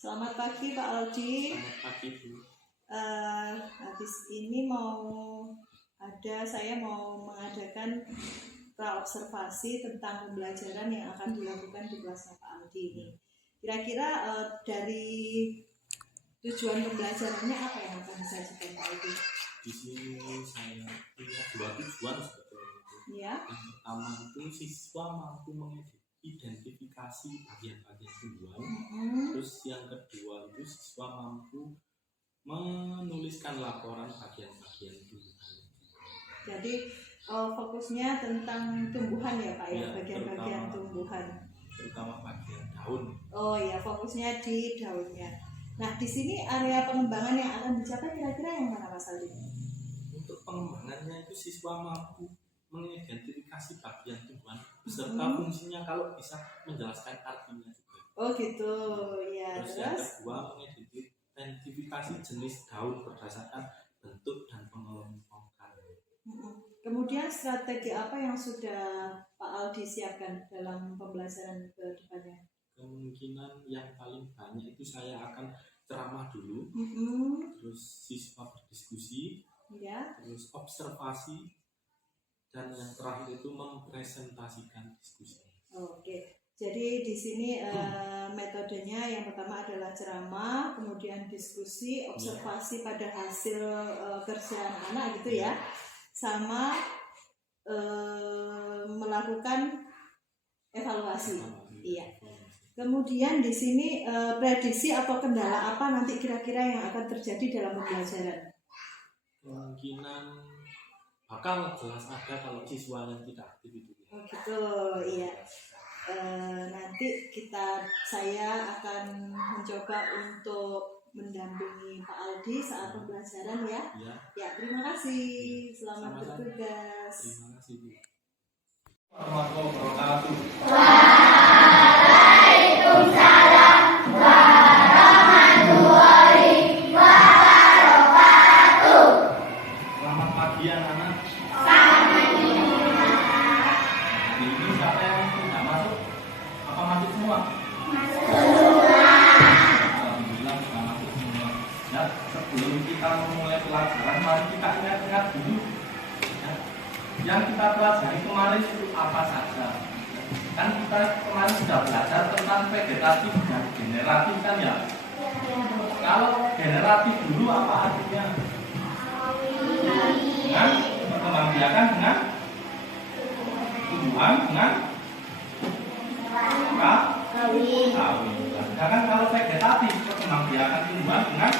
Selamat pagi Pak Aldi. Selamat pagi Bu. Habis ini saya mau mengadakan praobservasi tentang pembelajaran yang akan dilakukan di kelasnya Pak Aldi ini. Kira-kira dari tujuan pembelajarannya apa yang akan disajikan Pak Aldi? Di sini saya punya dua tujuan sebetulnya. Ya. Yang pertama itu siswa mampu mengidentifikasi bagian-bagian tumbuhan. Terus yang kedua itu siswa mampu menuliskan laporan bagian-bagian tumbuhan. Jadi fokusnya tentang tumbuhan ya Pak ya, bagian-bagian tumbuhan. Terutama bagian daun. Oh ya, fokusnya di daunnya. Nah, di sini area pengembangan yang akan dicapai kira-kira yang mana Mas Aldi? Untuk pengembangannya itu siswa mampu mengidentifikasi bagian tumbuhan beserta fungsinya, kalau bisa menjelaskan artinya juga. Oh gitu, ya. Terus yang kedua mengidentifikasi jenis daun berdasarkan bentuk dan pengelompokan. Kemudian strategi apa yang sudah Pak Aldi siapkan dalam pembelajaran ke depannya? Kemungkinan yang paling banyak itu saya akan ceramah dulu, terus siswa berdiskusi, ya. Terus observasi, dan yang terakhir itu mempresentasikan diskusi. Oke, jadi di sini metodenya yang pertama adalah ceramah, kemudian diskusi, observasi pada hasil kerja anak-anak gitu ya, sama melakukan evaluasi. Iya. Kemudian di sini prediksi atau kendala apa nanti kira-kira yang akan terjadi dalam pembelajaran? Kemungkinan bakal jelas ada kalau siswa yang tidak aktif itu. Oh gitu, iya. Nanti saya akan mencoba untuk mendampingi Pak Aldi saat pembelajaran ya. Ya, terima kasih. Selamat bertugas. Terima kasih Bu. Warahmatullahi wabarakatuh. Waalaikumsalam warahmatullahi wabarakatuh. Selamat pagi anak-anak. Hari ini siapa yang tidak masuk? Apa masuk semua? Alhamdulillah sudah masuk semua. Ya, sebelum kita memulai pelajaran, mari kita ingat-ingat dulu. Ya, yang kita pelajari kemarin itu apa saja? Kan kita kemarin sudah belajar tentang vegetatif dan generatif kan ya? Kalau generatif dulu apa artinya? Dengan perkembangbiakan dengan tumbuhan dengan kawin. Sedangkan kalau vegetatif perkembangbiakan tumbuhan dengan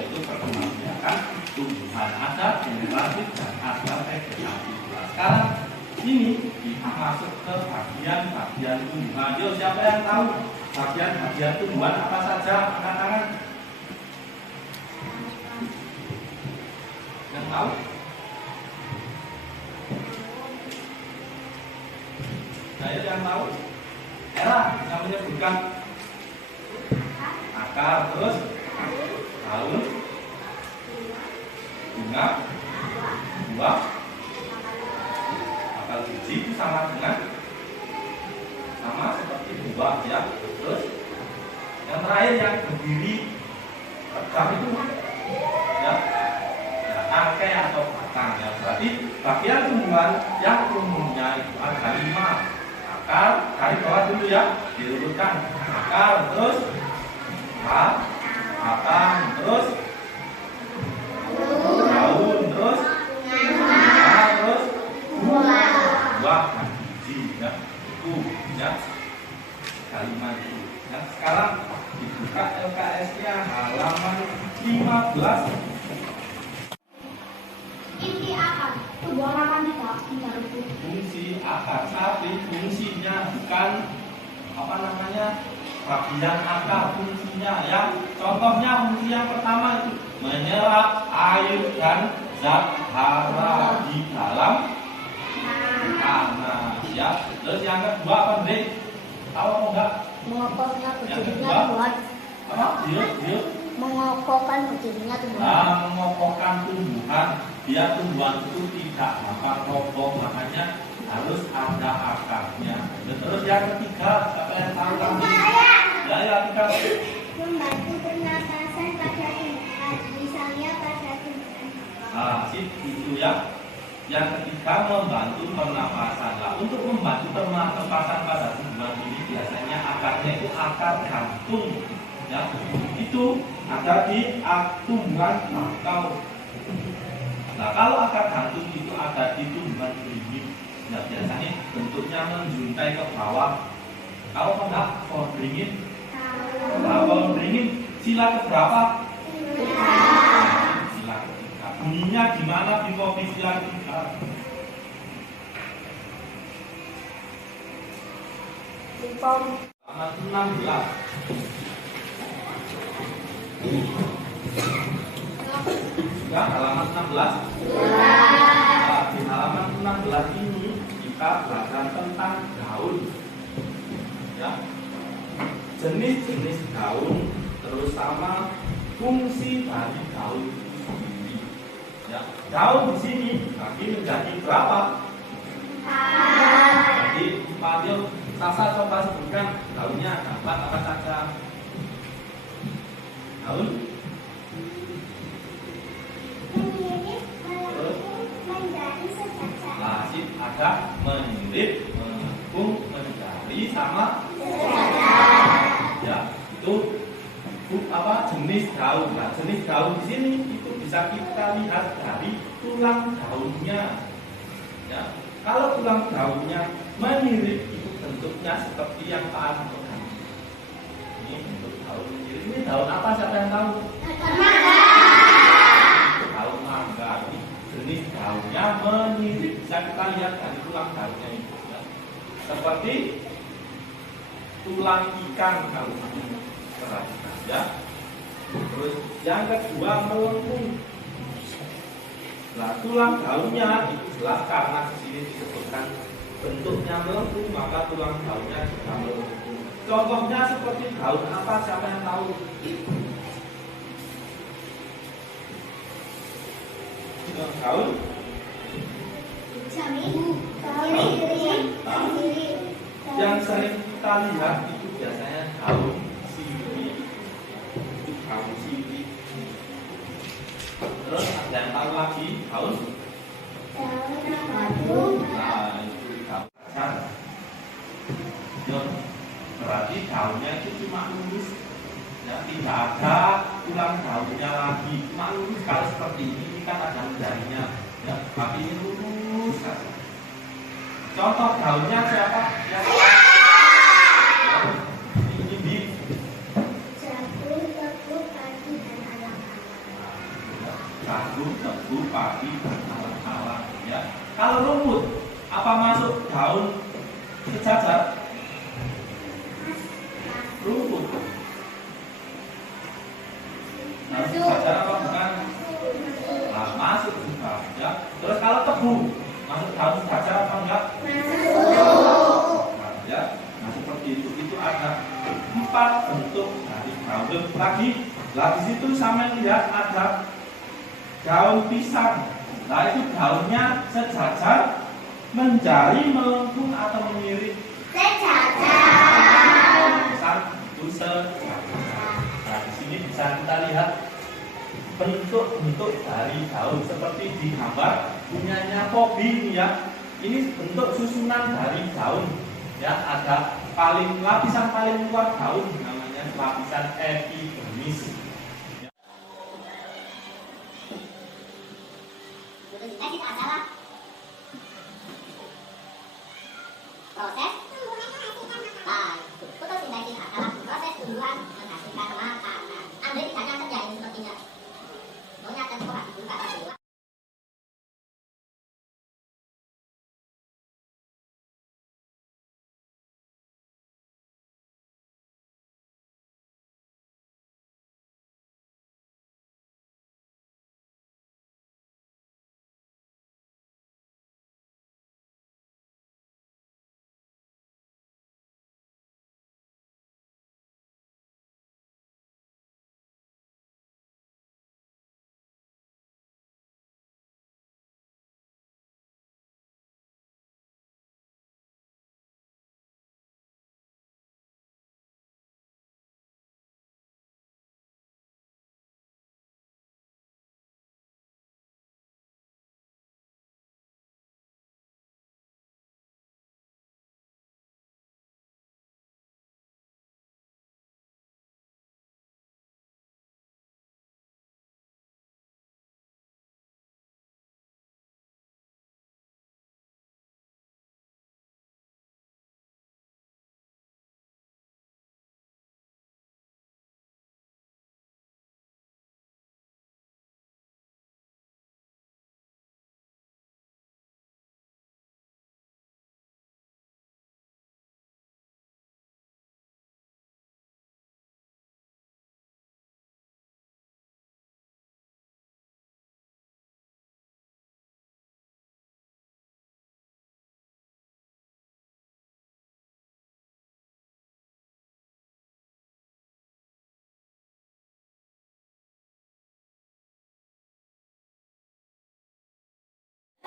itu perkembangbiakan tumbuhan, ada generatif dan ada vegetatif. Sekarang ini kita masuk ke bagian-bagian tumbuhan. Yo, siapa yang tahu bagian-bagian tumbuhan apa saja? Angkat tangan. Yang tahu? Saya yang tahu. Era yang menyebutkan akar, terus daun, bunga, buah. Akar biji itu sama seperti buah ya. Terus yang terakhir yang berdiri tegak itu ya tangkai atau batang ya. Berarti bagian tumbuhan yang umumnya itu ada 5. Akar, dari bawah dulu ya, diurutkan. Akar, terus batang, terus daun, terus terus buah dan biji ya. Itu ya kalimat itu. Nah, sekarang dibuka LKS-nya halaman 15. Inti akar tumbuhan akan tidak itu. Fungsi akar, tapi fungsinya bukan bagian akar, fungsinya ya. Contohnya fungsi yang pertama itu menyerap air dan zat hara di dalam tanah ya. Terus yang kedua apa deh? Tahu apa enggak? Mengokohkan berdirinya tumbuhan. Apa? Mengokohkan berdirinya tumbuhan. Nah, mengokohkan tumbuhan. Biar tumbuhan itu tidak dapat roboh, makanya harus ada akarnya. Terus yang ketiga, siapa yang tahu lagi? Ayo Atika. Membantu pernapasan pada tumbuhan, misalnya pada tumbuhan. Sip, itu ya. Yang ketiga, membantu pernapasan. Nah, untuk membantu pernapasan pada tumbuhan ini biasanya akarnya itu akar gantung, ya. Itu ada di tumbuhan bakau. Nah, kalau akar gantung itu ada di tumbuhan beringin, ya biasanya bentuknya menjuntai ke bawah. Kalau enggak, pohon beringin. Nah, pohon beringin sila keberapa? Sila ketiga. Bunyinya gimana di kopi sila ketiga? Halaman 16. Sudah halaman 16. Nah, di halaman 16 ini kita belajar tentang daun. Ya. Jenis-jenis daun, terus sama fungsi dari daun itu sendiri. Ya. Daun di sini bagi menjadi berapa? Jadi 4. Yuk, Sasa coba sebutkan daunnya ada apa saja. Daun. Menyirik, melengkung, menjadi sejajar. Lasip ada menyilip, melengkung, menjadi sama ya, itu jenis daun. Nah, jenis daun di sini itu bisa kita lihat dari tulang daunnya. Ya, kalau tulang daunnya menyirip itu bentuknya seperti yang Pak An. Ini bentuk daun menyirip. Ini daun apa? Siapa yang tahu? Daun mangga. Ini jenis daunnya menyirip. Bisa kita lihat dari tulang daunnya itu. Ya. Seperti tulang ikan kalau perhatikan ya. Terus yang kedua melengkung. Nah, tulang daunnya itu jelas karena di sini disebutkan bentuknya melengkung, maka tulang daunnya juga melengkung. Contohnya seperti daun apa? Siapa yang tahu? Daun yang sering kita lihat itu biasanya daun sirih. Itu daun sirih. Terus ada yang tahu lagi daun? Nah, itu daun kacang. Berarti daunnya itu cuma lurus, ya, tidak ada tulang daunnya lagi, cuma lurus. Kalau seperti ini kan ada jarinya, ya, tapi ini lurus saja. Contoh daunnya siapa? Ya. Ini di jagung, tebu, padi, dan alam-alam. Ya. Kalau rumput, apa masuk daun sejajar? Rumput. Nah, sejajar apa bukan? Nah, masuk juga. Ya. Terus kalau tebu, masuk daun sejajar apa enggak? Nah, ya. Nah, seperti itu. Itu ada 4 bentuk dari daun. Lagi di situ sama lihat ada daun pisang. Nah, itu daunnya sejajar, menjari, melengkung atau menyirik? Pisang itu sejajar. Nah, di sini bisa kita lihat bentuk-bentuk dari daun seperti di gambar punyanya Kobi ini ya. Ini bentuk susunan dari daun. Ya, ada lapisan paling luar daun namanya lapisan epidermis. Fotosintesis adalah proses fotosintesis adalah proses tumbuhan menghasilkan makanan. Anda tidak akan terjadi sepertinya. Maunya akan sekolah dibuka dulu.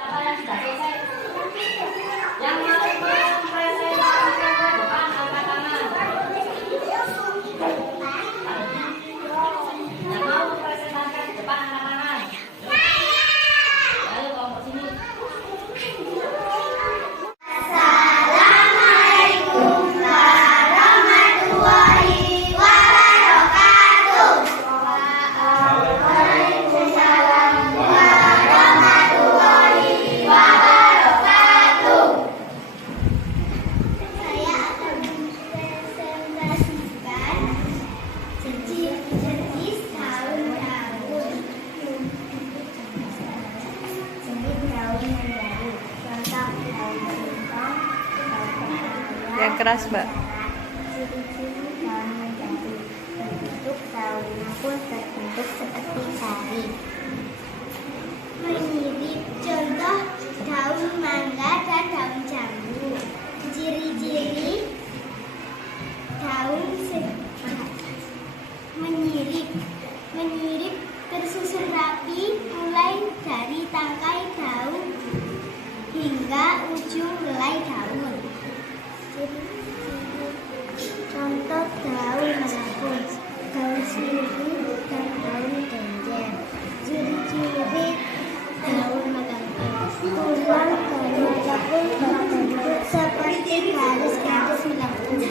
Apa yang sudah selesai? Yang mau mempresentasikan ke depan angkat tangan. Yang mau mempresentasikan ke depan angkat tangan. Ayo kelompok sini. Yang keras, Mbak. Ciri-ciri daun menjadi bentuk daunnya pun berbentuk seperti sari. Mirip contoh daun mangga dan daun jambu. Ciri-ciri daun menyirip tersusun rapi mulai dari tangkai daun hingga ujung helai daun. Contoh daun melengkung, daun sirih, dan daun genjer. Ciri-ciri daun melengkung, tulang daunnya pun berbentuk seperti garis-garis melengkung.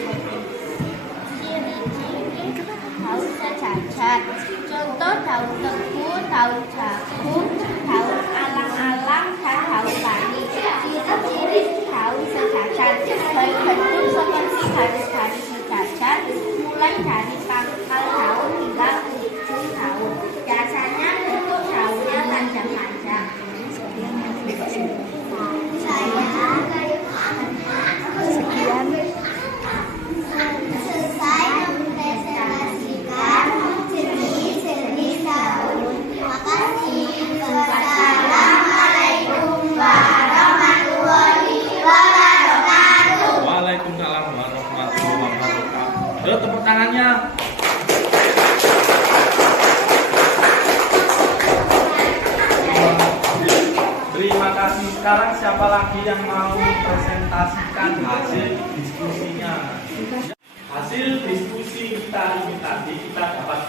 Ciri-ciri daun sejajar, contoh daun tebu, daun jagung, daun alang-alang, dan daun padi. Ciri-ciri daun sejajar berbentuk seperti garis-garis sejajar mulai dari pangkal daun hingga ujung daun. Biasanya bentuk daunnya panjang-panjang. Sekian. Selesai mempresentasikan jenis-jenis daun. Terima kasih. Wassalamualaikum warahmatullahi wabarakatuh. Waalaikumsalam warahmatullahi wabarakatuh. Ayo tepuk tangannya. Terima kasih. Sekarang siapa lagi yang mau presentasikan hasil diskusinya? Hasil diskusi kita ini tadi kita dapat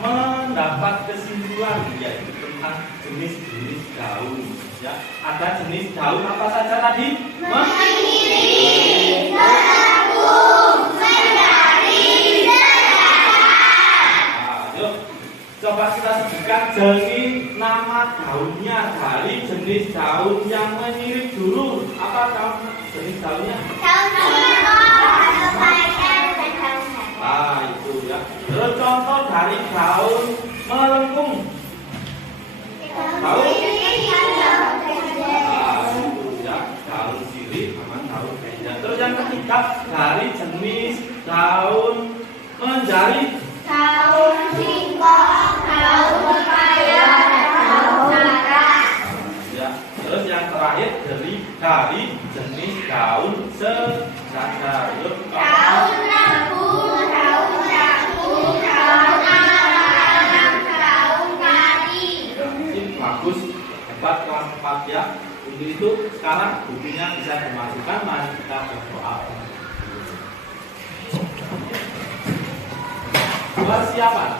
mendapat kesimpulan yaitu tentang jenis-jenis daun. Ya, ada jenis daun apa saja tadi? Mengiring, melengkung, menjadi sejajar. Yuk, coba kita sebutkan jenis nama daunnya dari jenis daun yang menyirip dulu. Apa daun jenis daunnya? Daun sirih, daun payah, dan daun hati. Ah, itu ya. Terus contoh dari daun melengkung. Daun daun sirih sama daun genjer. Terus yang ketiga dari jenis daun menjari. Daun singkong, daun pepaya, dan daun naras. Ya. Terus yang terakhir dari jenis daun sejajar. Daun lembu, daun jagung, daun alang-alang, daun kari. Ini bagus, hebat kelas 4 ya. Untuk itu sekarang bukunya bisa dimasukkan. Mari kita berdoa. Persiapan.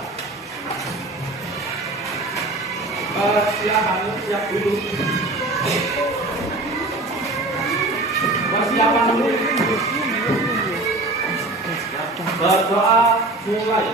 Siap dulu. Persiapan dulu. Berdoa mulai.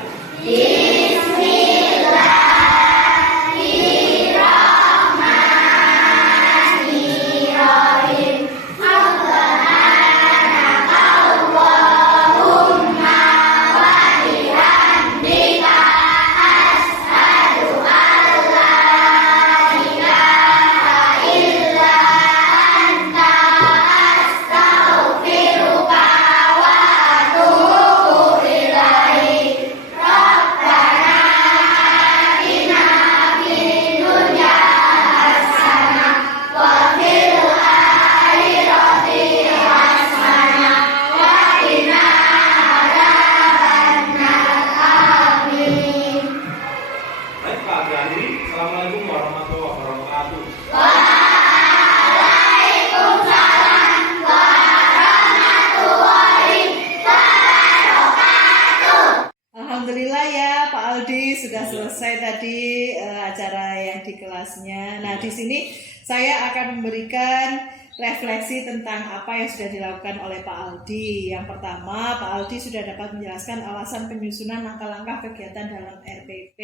kelasnya. Nah, Iya. di sini saya akan memberikan refleksi tentang apa yang sudah dilakukan oleh Pak Aldi. Yang pertama, Pak Aldi sudah dapat menjelaskan alasan penyusunan langkah-langkah kegiatan dalam RPP.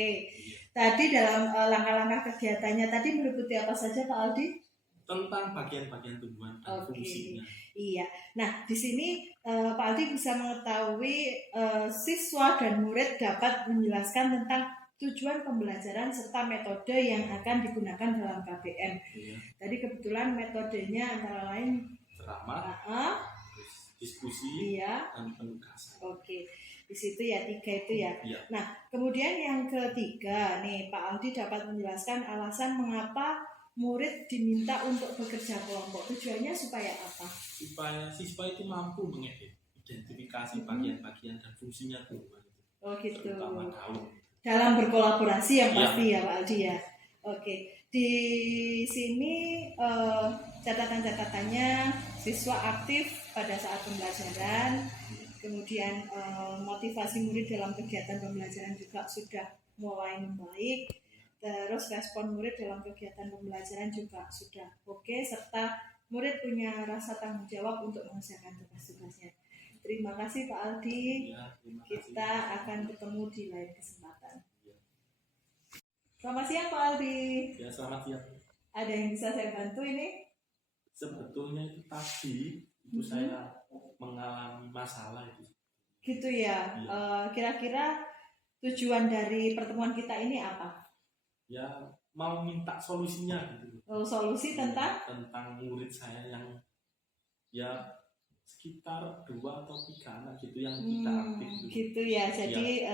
Tadi dalam langkah-langkah kegiatannya tadi meliputi apa saja Pak Aldi? Tentang bagian-bagian tumbuhan dan Oke. fungsinya. Iya. Nah, di sini Pak Aldi bisa mengetahui siswa dan murid dapat menjelaskan tentang tujuan pembelajaran serta metode yang akan digunakan dalam KBM. Iya. Tadi kebetulan metodenya antara lain Ceramah, terus diskusi, iya. dan penugasan. Oke. Di situ ya 3 itu ya. Iya. Nah, kemudian yang ketiga nih Pak Aldi dapat menjelaskan alasan mengapa murid diminta untuk bekerja kelompok. Tujuannya supaya apa? Supaya siswa itu mampu mengidentifikasi bagian-bagian dan fungsinya tumbuhan itu. Oh gitu. Terutama daun. Dalam berkolaborasi yang Iya. pasti ya Pak Aldi ya. Oke. Di sini catatan-catatannya siswa aktif pada saat pembelajaran. Kemudian motivasi murid dalam kegiatan pembelajaran juga sudah mulai membaik. Terus respon murid dalam kegiatan pembelajaran juga sudah oke, serta murid punya rasa tanggung jawab untuk mengerjakan tugas-tugasnya. Terima kasih Pak Aldi. Ya, terima kasih. Kita akan ketemu di lain kesempatan. Ya. Selamat siang Pak Aldi. Ya, selamat siang. Ada yang bisa saya bantu ini? Sebetulnya itu tadi itu saya mengalami masalah itu. Gitu ya. Iya. Kira-kira tujuan dari pertemuan kita ini apa? Ya, mau minta solusinya gitu. Solusi tentang? Tentang murid saya yang ya sekitar 2 atau 3 anak gitu yang tidak aktif gitu. Gitu ya. Jadi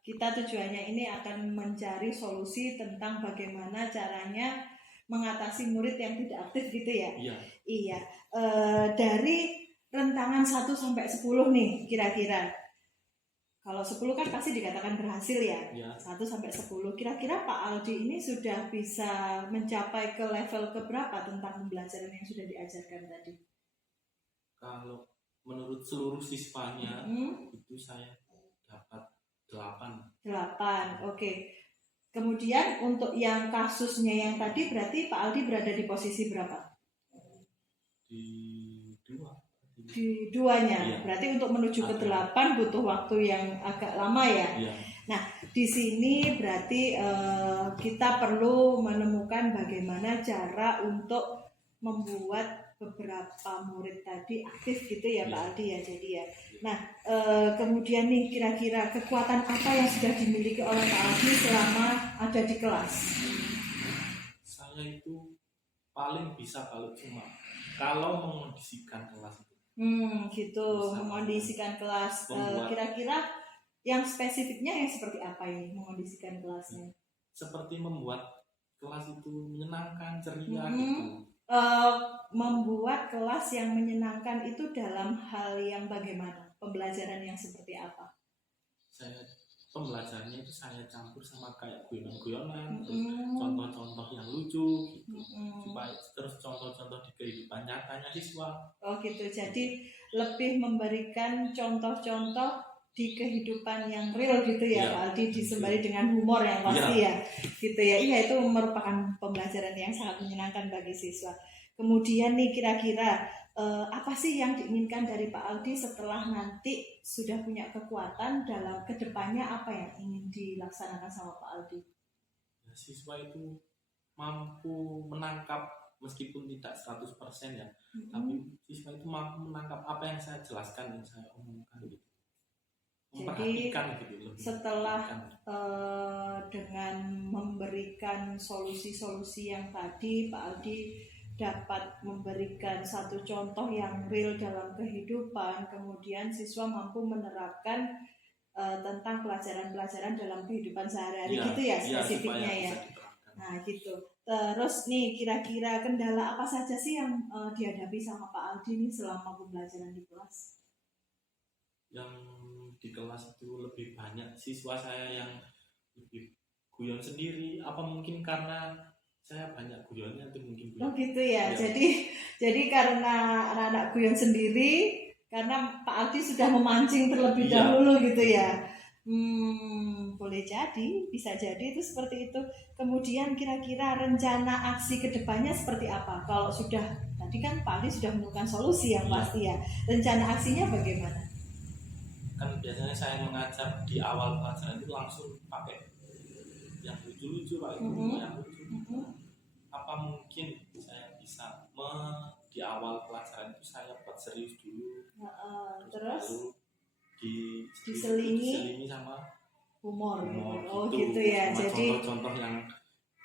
kita tujuannya ini akan mencari solusi tentang bagaimana caranya mengatasi murid yang tidak aktif gitu ya. Iya. Iya. Dari rentangan 1 sampai 10 nih kira-kira. Kalau 10 kan pasti dikatakan berhasil ya. Iya. 1 sampai 10. Kira-kira Pak Aldi ini sudah bisa mencapai ke level keberapa tentang pembelajaran yang sudah diajarkan tadi? Kalau menurut seluruh siswanya itu saya dapat 8. 8. Oke. Kemudian untuk yang kasusnya yang tadi berarti Pak Aldi berada di posisi berapa? Di 2. Di 2-nya. Iya. Berarti untuk menuju ke 8 butuh waktu yang agak lama ya. Iya. Nah, di sini berarti kita perlu menemukan bagaimana cara untuk membuat beberapa murid tadi aktif gitu ya Pak Aldi ya. Jadi ya. Nah, kemudian nih kira-kira kekuatan apa yang sudah dimiliki oleh Pak Aldi selama ada di kelas? Saya itu paling bisa kalau mengondisikan kelas itu. Gitu, mengondisikan kelas. Kira-kira yang spesifiknya yang seperti apa ini mengondisikan kelasnya? Seperti membuat kelas itu menyenangkan, ceria gitu. Membuat kelas yang menyenangkan itu dalam hal yang bagaimana? Pembelajaran yang seperti apa? Pembelajarannya itu saya campur sama kayak guyonan-guyonan, terus contoh-contoh yang lucu gitu. Supaya terus contoh-contoh di kehidupan nyatanya siswa. Oh gitu, jadi lebih memberikan contoh-contoh di kehidupan yang real gitu ya Pak Aldi, disembari dengan humor yang pasti ya gitu ya. Iya, itu merupakan pembelajaran yang sangat menyenangkan bagi siswa. Kemudian nih kira-kira apa sih yang diinginkan dari Pak Aldi setelah nanti sudah punya kekuatan dalam kedepannya, apa yang ingin dilaksanakan sama Pak Aldi? Ya, siswa itu mampu menangkap meskipun tidak 100% ya, tapi siswa itu mampu menangkap apa yang saya jelaskan, yang saya omongkan gitu. Memperhatikan gitu. Setelah dengan memberikan solusi-solusi yang tadi, Pak Aldi dapat memberikan satu contoh yang real dalam kehidupan, kemudian siswa mampu menerapkan tentang pelajaran-pelajaran dalam kehidupan sehari-hari gitu ya spesifiknya ya. Nah gitu. Terus nih kira-kira kendala apa saja sih yang dihadapi sama Pak Aldi nih selama pembelajaran di kelas? Yang di kelas itu lebih banyak siswa saya yang lebih guyon sendiri, apa mungkin karena saya banyak guyonnya itu mungkin. Oh gitu ya. Jadi karena anak-anak guyon sendiri, karena Pak Aldi sudah memancing terlebih dahulu gitu ya. Boleh jadi, bisa jadi itu seperti itu. Kemudian kira-kira rencana aksi kedepannya seperti apa? Kalau sudah, tadi kan Pak Ali sudah menemukan solusi yang pasti ya. Rencana aksinya bagaimana? Kan biasanya saya mengajar di awal pelajaran itu langsung pakai yang lucu-lucu Pak, itu yang lucu. Apa mungkin saya bisa di awal pelajaran itu saya buat serius dulu, Terus baru diselingi sama humor. Oh gitu. gitu ya. Sama Jadi contoh-contoh yang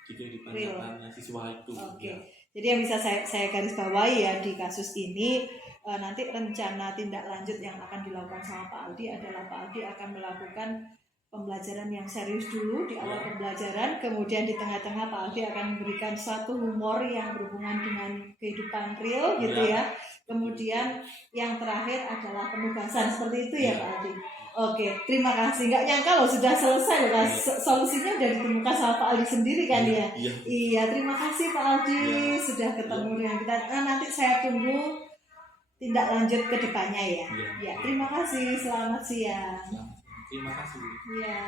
di kehidupan nyatanya siswa itu. Oke. Ya. Jadi yang bisa saya garis bawahi ya di kasus ini, nanti rencana tindak lanjut yang akan dilakukan sama Pak Aldi adalah Pak Aldi akan melakukan pembelajaran yang serius dulu di awal pembelajaran, kemudian di tengah-tengah Pak Aldi akan memberikan suatu humor yang berhubungan dengan kehidupan real gitu ya. Kemudian yang terakhir adalah penugasan, seperti itu ya Pak Aldi. Oke, terima kasih. Nggak nyangka loh sudah selesai loh, solusinya udah ditemukan sama Pak Aldi sendiri kan ya. Iya, terima kasih Pak Aldi sudah ketemu dengan kita. Nanti saya tunggu tindak lanjut ke depannya ya. Ya, terima kasih. Selamat siang. Terima kasih. Iya.